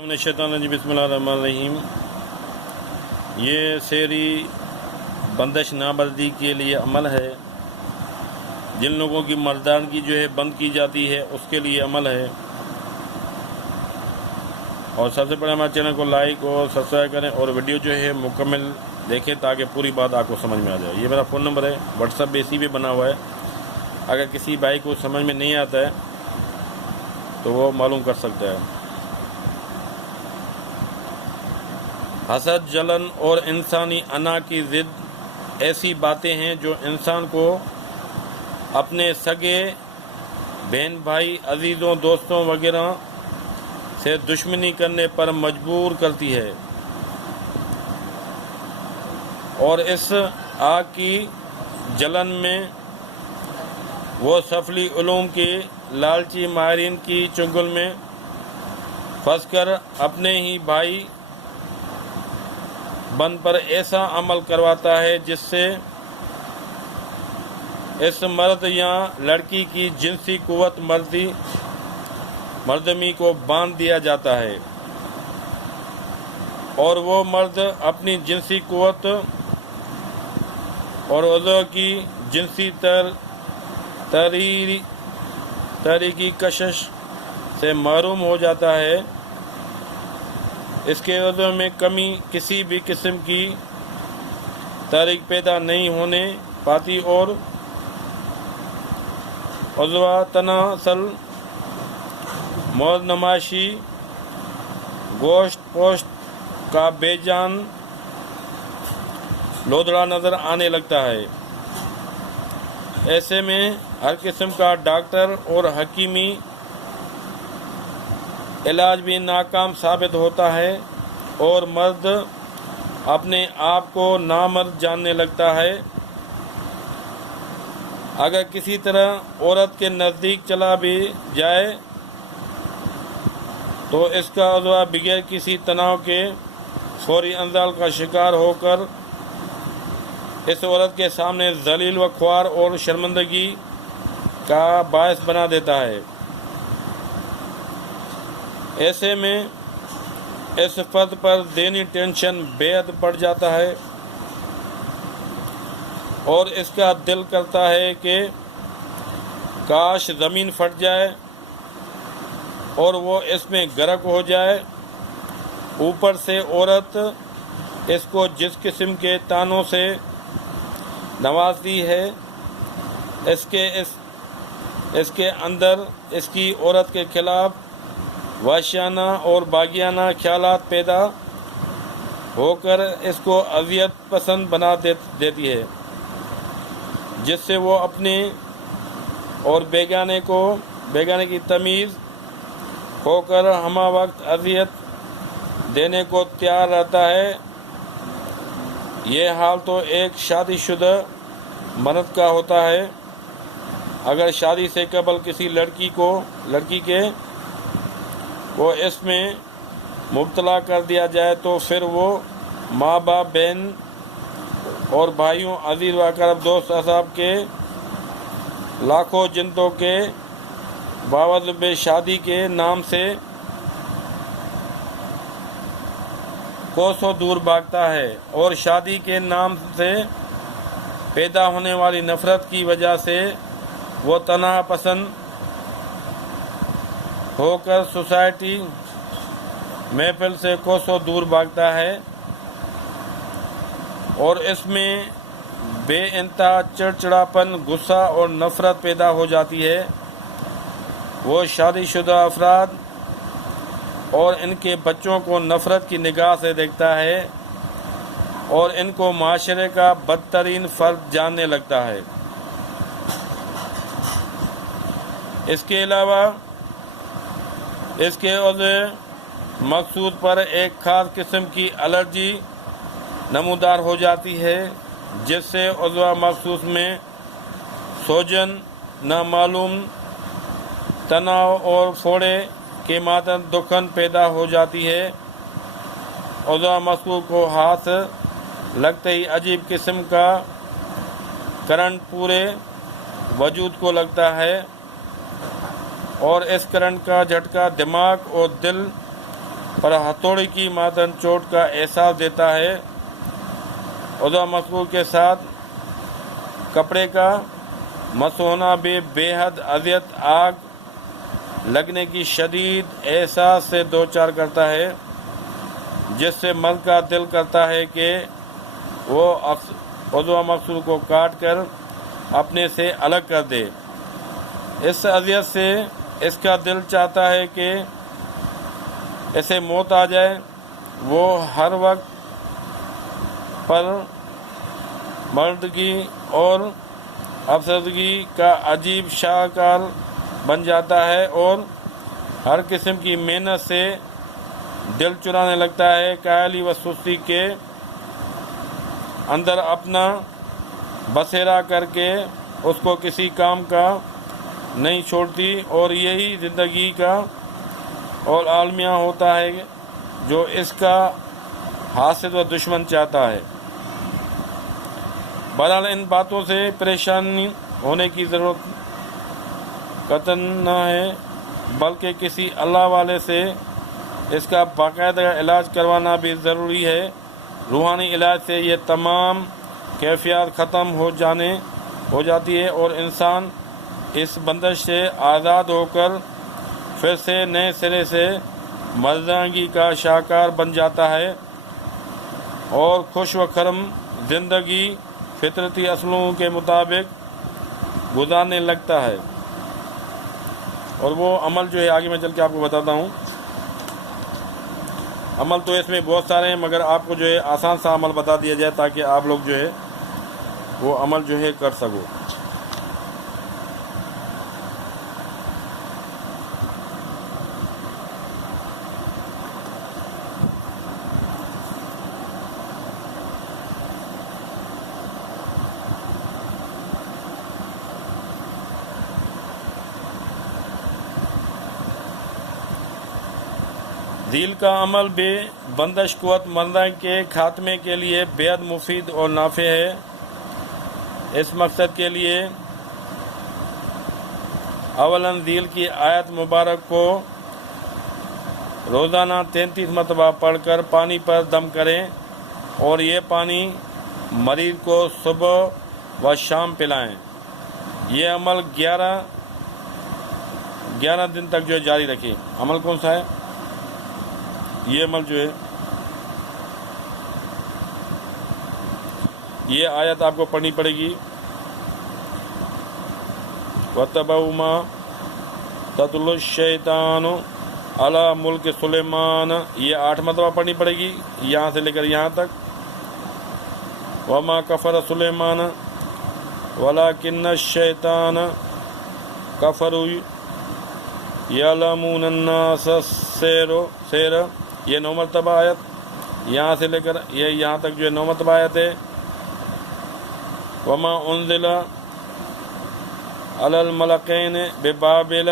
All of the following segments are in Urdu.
بسم اللہ الرحمن الرحیم۔ یہ سحری بندش نابردی کے لیے عمل ہے، جن لوگوں کی مردانگی جو ہے بند کی جاتی ہے اس کے لیے عمل ہے۔ اور سب سے پہلے ہمارے چینل کو لائک اور سبسکرائب کریں اور ویڈیو جو ہے مکمل دیکھیں تاکہ پوری بات آپ کو سمجھ میں آ جائے۔ یہ میرا فون نمبر ہے، واٹس ایپ اسی پہ بنا ہوا ہے۔ اگر کسی بھائی کو سمجھ میں نہیں آتا ہے تو وہ معلوم کر سکتا ہے۔ حسد، جلن اور انسانی انا کی ضد ایسی باتیں ہیں جو انسان کو اپنے سگے بہن بھائی، عزیزوں، دوستوں وغیرہ سے دشمنی کرنے پر مجبور کرتی ہے، اور اس آگ کی جلن میں وہ سفلی علوم کے لالچی ماہرین کی چنگل میں پھنس کر اپنے ہی بھائی بن پر ایسا عمل کرواتا ہے جس سے اس مرد یا لڑکی کی جنسی قوت مردمی کو باندھ دیا جاتا ہے، اور وہ مرد اپنی جنسی قوت اور عضو کی جنسی تحریکی کشش سے محروم ہو جاتا ہے۔ اس کے عضو میں کمی کسی بھی قسم کی تحریک پیدا نہیں ہونے پاتی، اور عضو تناسل، موز نمائشی، گوشت پوشت کا بے جان لودڑا نظر آنے لگتا ہے۔ ایسے میں ہر قسم کا ڈاکٹر اور حکیمی علاج بھی ناکام ثابت ہوتا ہے، اور مرد اپنے آپ کو نامرد جاننے لگتا ہے۔ اگر کسی طرح عورت کے نزدیک چلا بھی جائے تو اس کا عضو بغیر کسی تناؤ کے فوری انزال کا شکار ہو کر اس عورت کے سامنے ذلیل و خوار اور شرمندگی کا باعث بنا دیتا ہے۔ ایسے میں اس فرد پر ذہنی ٹینشن بے حد بڑھ جاتا ہے، اور اس کا دل کرتا ہے کہ کاش زمین پھٹ جائے اور وہ اس میں غرق ہو جائے۔ اوپر سے عورت اس کو جس قسم کے طعنوں سے نوازتی ہے، اس کے اندر اس کی عورت کے خلاف وحشیانہ اور باغیانہ خیالات پیدا ہو کر اس کو اذیت پسند بنا دیتی ہے، جس سے وہ اپنے اور بیگانے کی تمیز ہو کر ہمہ وقت اذیت دینے کو تیار رہتا ہے۔ یہ حال تو ایک شادی شدہ مرد کا ہوتا ہے۔ اگر شادی سے قبل کسی لڑکی کو اس میں مبتلا کر دیا جائے تو پھر وہ ماں باپ، بہن اور بھائیوں، عزیز و اقرب، دوست احباب کے لاکھوں جنتوں کے باوجود شادی کے نام سے کوسوں دور بھاگتا ہے، اور شادی کے نام سے پیدا ہونے والی نفرت کی وجہ سے وہ تناع پسند ہو کر سوسائٹی محفل سے کوسوں دور بھاگتا ہے، اور اس میں بے انتہا چڑچڑاپن، غصہ اور نفرت پیدا ہو جاتی ہے۔ وہ شادی شدہ افراد اور ان کے بچوں کو نفرت کی نگاہ سے دیکھتا ہے، اور ان کو معاشرے کا بدترین فرد جاننے لگتا ہے۔ اس کے علاوہ اس کے عضو مقصود پر ایک خاص قسم کی الرجی نمودار ہو جاتی ہے، جس سے عضو مخصوص میں سوجن، نامعلوم تناؤ اور پھوڑے کی مانند دکھن پیدا ہو جاتی ہے۔ عضو مخصوص کو ہاتھ لگتے ہی عجیب قسم کا کرنٹ پورے وجود کو لگتا ہے، اور اس کرنٹ کا جھٹکا دماغ اور دل پر ہتھوڑی کی ماتن چوٹ کا احساس دیتا ہے۔ عضو مذکور کے ساتھ کپڑے کا مس ہونا بھی بے حد اذیت آگ لگنے کی شدید احساس سے دوچار کرتا ہے، جس سے مرد کا دل کرتا ہے کہ وہ عضو مذکور کو کاٹ کر اپنے سے الگ کر دے۔ اس اذیت سے اس کا دل چاہتا ہے کہ اسے موت آ جائے۔ وہ ہر وقت پر مردگی اور افسردگی کا عجیب شاہکار بن جاتا ہے اور ہر قسم کی محنت سے دل چرانے لگتا ہے۔ کاہلی و سستی کے اندر اپنا بسیرا کر کے اس کو کسی کام کا نہیں چھوڑتی، اور یہی زندگی کا اور عالمیہ ہوتا ہے جو اس کا حاسد و دشمن چاہتا ہے۔ بہرحال ان باتوں سے پریشانی ہونے کی ضرورت قطعاً نہ ہے، بلکہ کسی اللہ والے سے اس کا باقاعدہ علاج کروانا بھی ضروری ہے۔ روحانی علاج سے یہ تمام کیفیات ختم ہو جاتی ہے اور انسان اس بندش سے آزاد ہو کر پھر سے نئے سرے سے مردانگی کا شاہکار بن جاتا ہے اور خوش و خرم زندگی فطرتی اصولوں کے مطابق گزارنے لگتا ہے۔ اور وہ عمل جو ہے آگے میں چل کے آپ کو بتاتا ہوں۔ عمل تو اس میں بہت سارے ہیں، مگر آپ کو جو ہے آسان سا عمل بتا دیا جائے تاکہ آپ لوگ جو ہے وہ عمل جو ہے کر سکو۔ ذیل کا عمل بھی بندش قوت مردہ کے خاتمے کے لیے بےحد مفید اور نافع ہے۔ اس مقصد کے لیے اولاً ذیل کی آیت مبارک کو روزانہ 33 مرتبہ پڑھ کر پانی پر دم کریں، اور یہ پانی مریض کو صبح و شام پلائیں۔ یہ عمل 11 دن تک جو ہے جاری رکھیں۔ عمل کون سا ہے؟ یہ عمل جو ہے، یہ آیت آپ کو پڑھنی پڑے گی۔ وَاتَّبَعُوا مَا تَتْلُو الشَّيْطَانُ عَلَى مُلْكِ سُلَيْمَانَ، یہ 8 مرتبہ پڑھنی پڑے گی یہاں سے لے کر یہاں تک۔ وَمَا كَفَرَ سُلَيْمَانَ وَلَكِنَّ الشَّيْطَانَ كَفَرُوا يَعْلَمُونَ النَّاسَ السِّحْرَ، یہ 9 مرتبہ آیت یہاں سے لے کر یہ یہاں تک جو ہے 9 مرتبہ آیت ہے۔ وَمَا أُنزِلَ عَلَى الْمَلَكَيْنِ بِبَابِلَ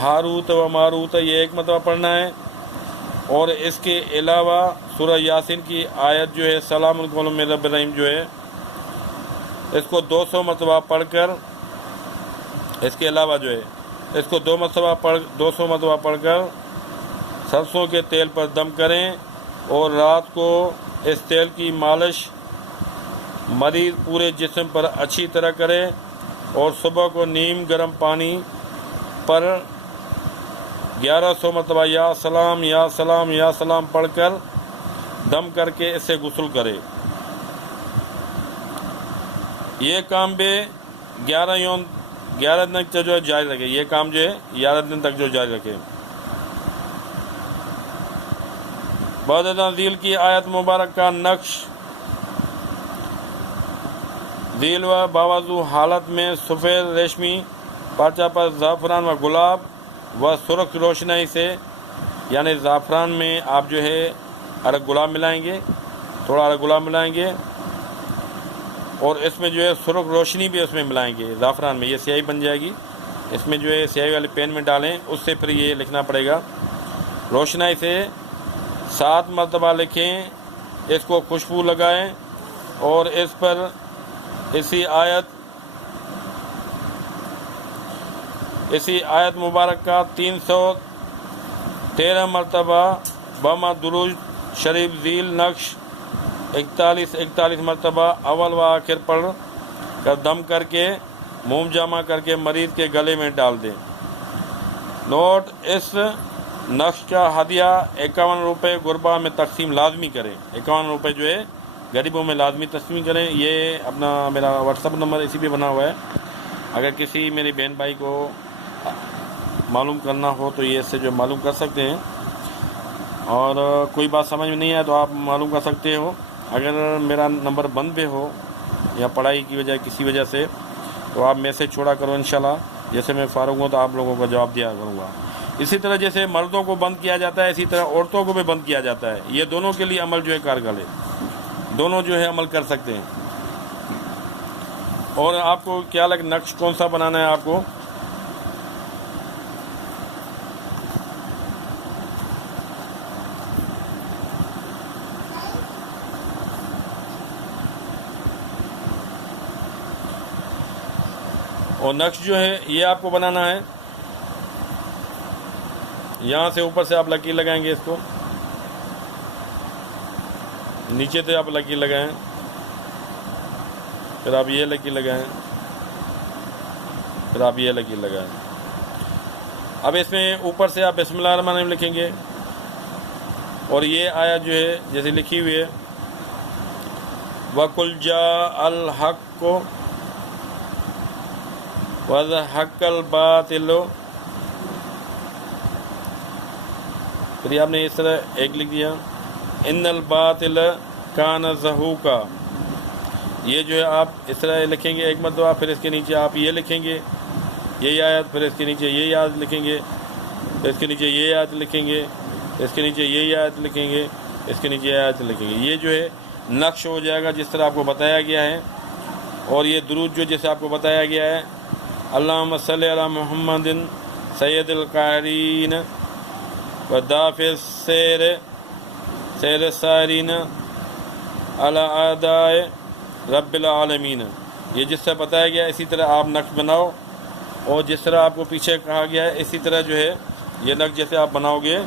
ہاروت و ماروت، یہ 1 مرتبہ پڑھنا ہے۔ اور اس کے علاوہ سورہ یاسین کی آیت جو ہے سلام علیکم من رب الرحیم جو ہے، اس کو 200 مرتبہ پڑھ کر، اس کے علاوہ جو ہے اس کو 200 مرتبہ پڑھ کر سرسوں کے تیل پر دم کریں، اور رات کو اس تیل کی مالش مریض پورے جسم پر اچھی طرح کرے، اور صبح کو نیم گرم پانی پر 1100 مرتبہ یا سلام یا سلام یا سلام پڑھ کر دم کر کے اس سے غسل کرے۔ یہ کام بھی 11 دن تک جو ہے جاری رکھے۔ یہ کام جو ہے 11 دن تک جو جاری رکھے۔ بعد ذیل کی آیت مبارک کا نقش ذیل و باوضو حالت میں سفید ریشمی پارچہ پر زعفران و گلاب و سرخ روشنائی سے، یعنی زعفران میں آپ جو ہے عرق گلاب ملائیں گے، تھوڑا عرق گلاب ملائیں گے، اور اس میں جو ہے سرخ روشنی بھی اس میں ملائیں گے زعفران میں، یہ سیاہی بن جائے گی۔ اس میں جو ہے سیاہی والے پین میں ڈالیں، اس سے پھر یہ لکھنا پڑے گا۔ روشنائی سے 7 مرتبہ لکھیں، اس کو خوشبو لگائیں، اور اس پر اسی آیت مبارک کا 313 مرتبہ بما درود شریف ذیل نقش 41 مرتبہ اول و آخر پڑھ کر دم کر کے موم جامع کر کے مریض کے گلے میں ڈال دیں۔ نوٹ: اس نقش کا ہدیہ 51 روپے غربا میں تقسیم لازمی کریں۔ 51 روپے جو ہے غریبوں میں لازمی تقسیم کریں۔ یہ اپنا میرا واٹس ایپ نمبر اسی پہ بنا ہوا ہے، اگر کسی میری بہن بھائی کو معلوم کرنا ہو تو یہ اس سے جو معلوم کر سکتے ہیں، اور کوئی بات سمجھ میں نہیں آئے تو آپ معلوم کر سکتے ہو۔ اگر میرا نمبر بند بھی ہو یا پڑھائی کی وجہ کسی وجہ سے تو آپ میسج چھوڑا کرو، انشاءاللہ جیسے میں فارغ ہوں تو آپ لوگوں کا جواب دیا کروں گا۔ اسی طرح جیسے مردوں کو بند کیا جاتا ہے اسی طرح عورتوں کو بھی بند کیا جاتا ہے۔ یہ دونوں کے لیے عمل جو ہے کارگر ہے، دونوں جو ہے عمل کر سکتے ہیں۔ اور آپ کو کیا لگ نقش کون سا بنانا ہے آپ کو؟ اور نقش جو ہے یہ آپ کو بنانا ہے، یہاں سے اوپر سے آپ لکیر لگائیں گے، اس کو نیچے سے آپ لکیر لگائیں، پھر آپ یہ لکیر لگائیں، پھر آپ یہ لکیر لگائیں۔ اب اس میں اوپر سے آپ بسم اللہ الرحمن الرحیم لکھیں گے، اور یہ آیت جو ہے جیسے لکھی ہوئی ہے وَقُلْ جَاءَ الْحَقُّ وَزَهَقَ الْبَاطِلُ، پھر آپ نے اس طرح ایک لکھ دیا ان الباطل کان زہوقا۔ یہ جو ہے آپ اس طرح لکھیں گے ایک مرتبہ، پھر اس کے نیچے آپ یہ لکھیں گے یہی آیت، پھر اس کے نیچے یہی آیت لکھیں گے، پھر اس کے نیچے یہ آیت لکھیں گے، اس کے نیچے یہی آیت لکھیں گے، اس کے نیچے یہ آیت لکھیں گے۔ یہ جو ہے نقش ہو جائے گا جس طرح آپ کو بتایا گیا ہے۔ اور یہ درود جو جیسے آپ کو بتایا گیا ہے اللہم صلی علی محمد سید القاہرین و دافع سیر سارین علی اعداء رب العالمین، یہ جس طرح بتایا گیا اسی طرح آپ نقش بناؤ، اور جس طرح آپ کو پیچھے کہا گیا ہے اسی طرح جو ہے یہ نقش جیسے آپ بناؤ گے۔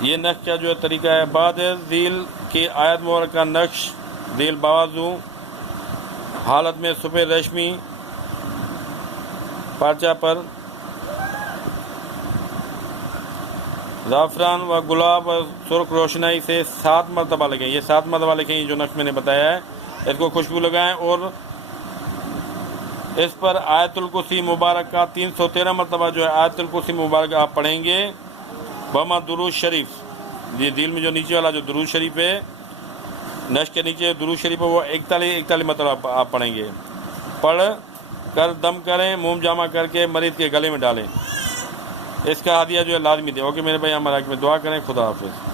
یہ نقش کا جو طریقہ ہے، بعد ذیل کی آیت مبارکہ نقش ذیل بازو حالت میں سفید ریشمی پارچہ پر زعفران و گلاب و سرخ روشنائی سے 7 مرتبہ لگیں۔ یہ 7 مرتبہ لگیں، یہ جو نقش میں نے بتایا ہے، اس کو خوشبو لگائیں، اور اس پر آیت الکرسی مبارکہ 313 مرتبہ جو ہے آیت الکرسی مبارکہ آپ پڑھیں گے بما درود شریف۔ یہ دل میں جو نیچے والا جو درود شریف ہے، نقش کے نیچے درود شریف ہے، وہ 41 مرتبہ آپ پڑھیں گے۔ پڑھ کر دم کریں، موم جامع کر کے مریض کے گلے میں ڈالیں۔ اس کا ہدیہ جو ہے لازمی دیں۔ اوکے میرے بھائی، ہمارے حق میں دعا کریں۔ خدا حافظ۔